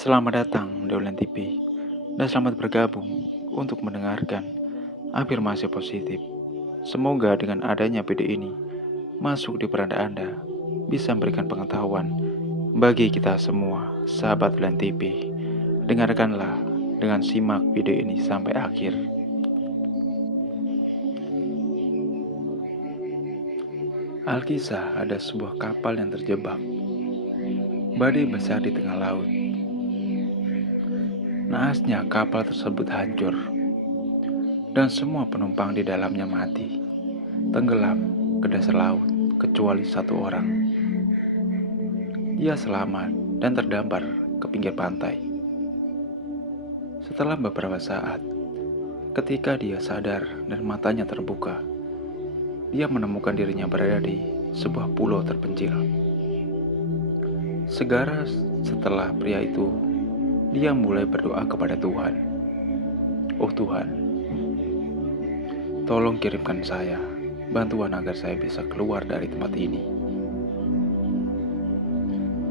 Selamat datang di Online TV dan selamat bergabung untuk mendengarkan afirmasi positif. Semoga dengan adanya video ini masuk di peranda Anda bisa memberikan pengetahuan bagi kita semua, sahabat Online TV. Dengarkanlah dengan simak video ini sampai akhir. Alkisah ada sebuah kapal yang terjebak. Badai besar di tengah laut. Naasnya kapal tersebut hancur dan semua penumpang di dalamnya mati, tenggelam ke dasar laut, kecuali satu orang. Dia selamat dan terdampar ke pinggir pantai. Setelah beberapa saat, ketika dia sadar dan matanya terbuka, dia menemukan dirinya berada di sebuah pulau terpencil. Segera setelah pria itu, dia mulai berdoa kepada Tuhan. Oh Tuhan, tolong kirimkan saya bantuan agar saya bisa keluar dari tempat ini.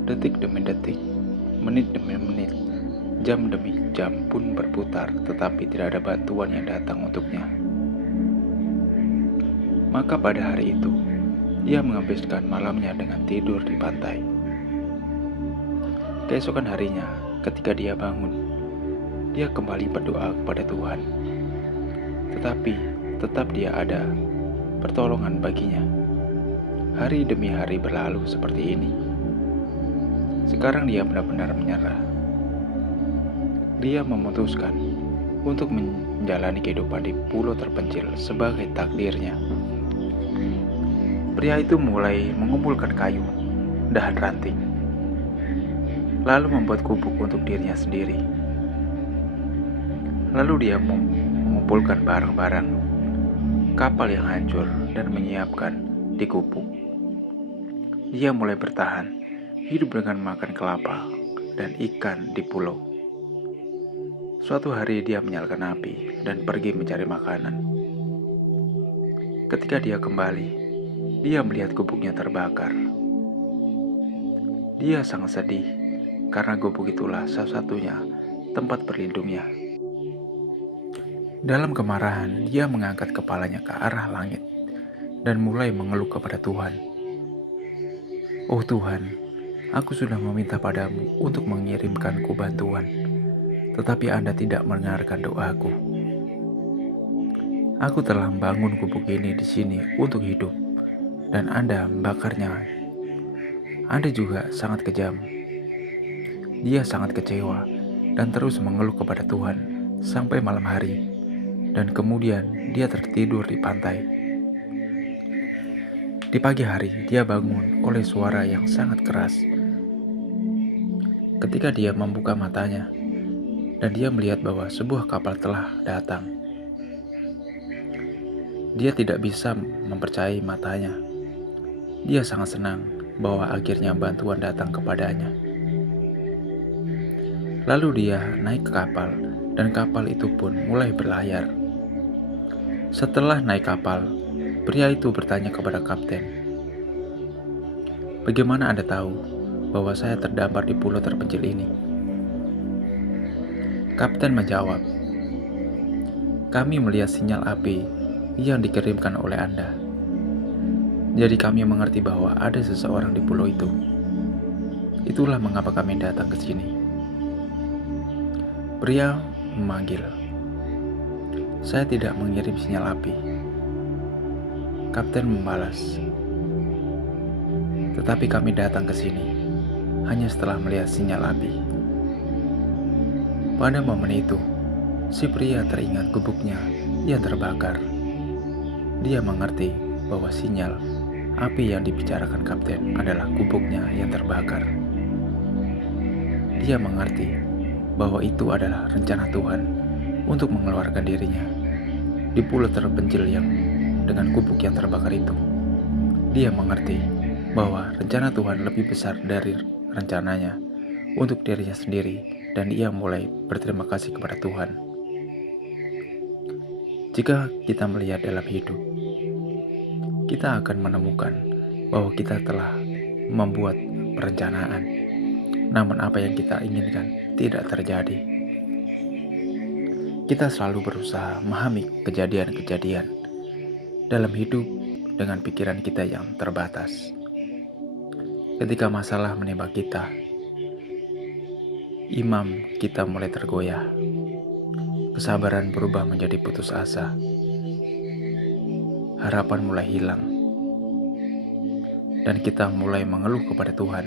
Detik demi detik, menit demi menit, jam demi jam pun berputar, tetapi tidak ada bantuan yang datang untuknya. Maka pada hari itu, dia menghabiskan malamnya dengan tidur di pantai. Keesokan harinya, ketika dia bangun, dia kembali berdoa kepada Tuhan. Tetapi tetap dia ada pertolongan baginya. Hari demi hari berlalu seperti ini. Sekarang dia benar-benar menyerah. Dia memutuskan untuk menjalani kehidupan di pulau terpencil sebagai takdirnya. Pria itu mulai mengumpulkan kayu, dahan ranting, lalu membuat gubuk untuk dirinya sendiri. Lalu dia mengumpulkan barang-barang kapal yang hancur dan menyiapkan di gubuk. Dia mulai bertahan hidup dengan makan kelapa dan ikan di pulau. Suatu hari dia menyalakan api dan pergi mencari makanan. Ketika dia kembali, dia melihat gubuknya terbakar. Dia sangat sedih karena gubuk itulah satu-satunya tempat berlindungnya. Dalam kemarahan, dia mengangkat kepalanya ke arah langit dan mulai mengeluh kepada Tuhan. Oh Tuhan, aku sudah meminta padamu untuk mengirimkanku bantuan, tetapi Anda tidak mendengarkan doaku. Aku telah membangun gubuk ini di sini untuk hidup, dan Anda membakarnya. Anda juga sangat kejam. Dia sangat kecewa dan terus mengeluh kepada Tuhan sampai malam hari, dan kemudian dia tertidur di pantai. Di pagi hari, dia bangun oleh suara yang sangat keras. Ketika dia membuka matanya, dan dia melihat bahwa sebuah kapal telah datang. Dia tidak bisa mempercayai matanya. Dia sangat senang bahwa akhirnya bantuan datang kepadanya. Lalu dia naik ke kapal, dan kapal itu pun mulai berlayar. Setelah naik kapal, pria itu bertanya kepada kapten, "Bagaimana Anda tahu bahwa saya terdampar di pulau terpencil ini?" Kapten menjawab, "Kami melihat sinyal api yang dikirimkan oleh Anda. Jadi kami mengerti bahwa ada seseorang di pulau itu. Itulah mengapa kami datang ke sini." Pria memanggil, "Saya tidak mengirim sinyal api." Kapten membalas, "Tetapi kami datang ke sini hanya setelah melihat sinyal api." Pada momen itu, si pria teringat gubuknya yang terbakar. Dia mengerti bahwa sinyal api yang dibicarakan kapten adalah gubuknya yang terbakar. Dia mengerti bahwa itu adalah rencana Tuhan untuk mengeluarkan dirinya di pulau terpencil yang dengan gubuk yang terbakar itu. Dia mengerti bahwa rencana Tuhan lebih besar dari rencananya untuk dirinya sendiri, dan ia mulai berterima kasih kepada Tuhan. Jika kita melihat dalam hidup, kita akan menemukan bahwa kita telah membuat perencanaan, namun apa yang kita inginkan tidak terjadi. Kita selalu berusaha memahami kejadian-kejadian dalam hidup dengan pikiran kita yang terbatas. Ketika masalah menimpa kita, imam kita mulai tergoyah. Kesabaran berubah menjadi putus asa. Harapan mulai hilang. Dan kita mulai mengeluh kepada Tuhan.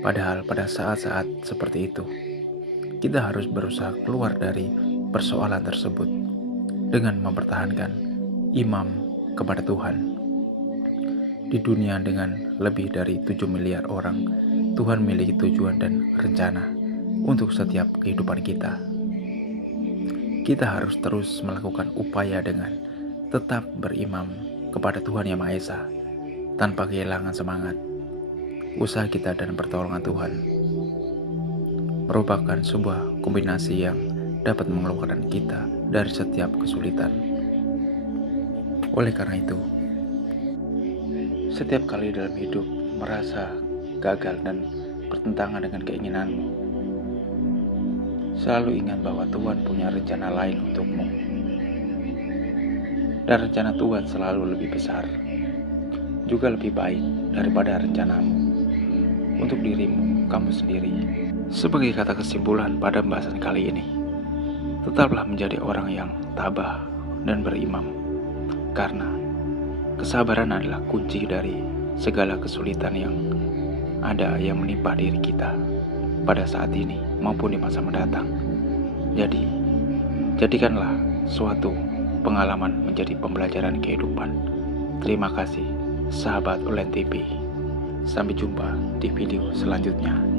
Padahal pada saat-saat seperti itu, kita harus berusaha keluar dari persoalan tersebut dengan mempertahankan imam kepada Tuhan. Di dunia dengan lebih dari 7 miliar orang, Tuhan memiliki tujuan dan rencana untuk setiap kehidupan kita. Kita harus terus melakukan upaya dengan tetap berimam kepada Tuhan Yang Maha Esa, tanpa kehilangan semangat. Usaha kita dan pertolongan Tuhan merupakan sebuah kombinasi yang dapat mengeluarkan kita dari setiap kesulitan. Oleh karena itu, setiap kali dalam hidup merasa gagal dan bertentangan dengan keinginanmu, selalu ingat bahwa Tuhan punya rencana lain untukmu. Dan rencana Tuhan selalu lebih besar, juga lebih baik daripada rencanamu untuk dirimu kamu sendiri. Sebagai kata kesimpulan pada pembahasan kali ini, tetaplah menjadi orang yang tabah dan berimam, karena kesabaran adalah kunci dari segala kesulitan yang ada yang menimpa diri kita pada saat ini maupun di masa mendatang. Jadi, jadikanlah suatu pengalaman menjadi pembelajaran kehidupan. Terima kasih, sahabat Ulen TV. Sampai jumpa di video selanjutnya.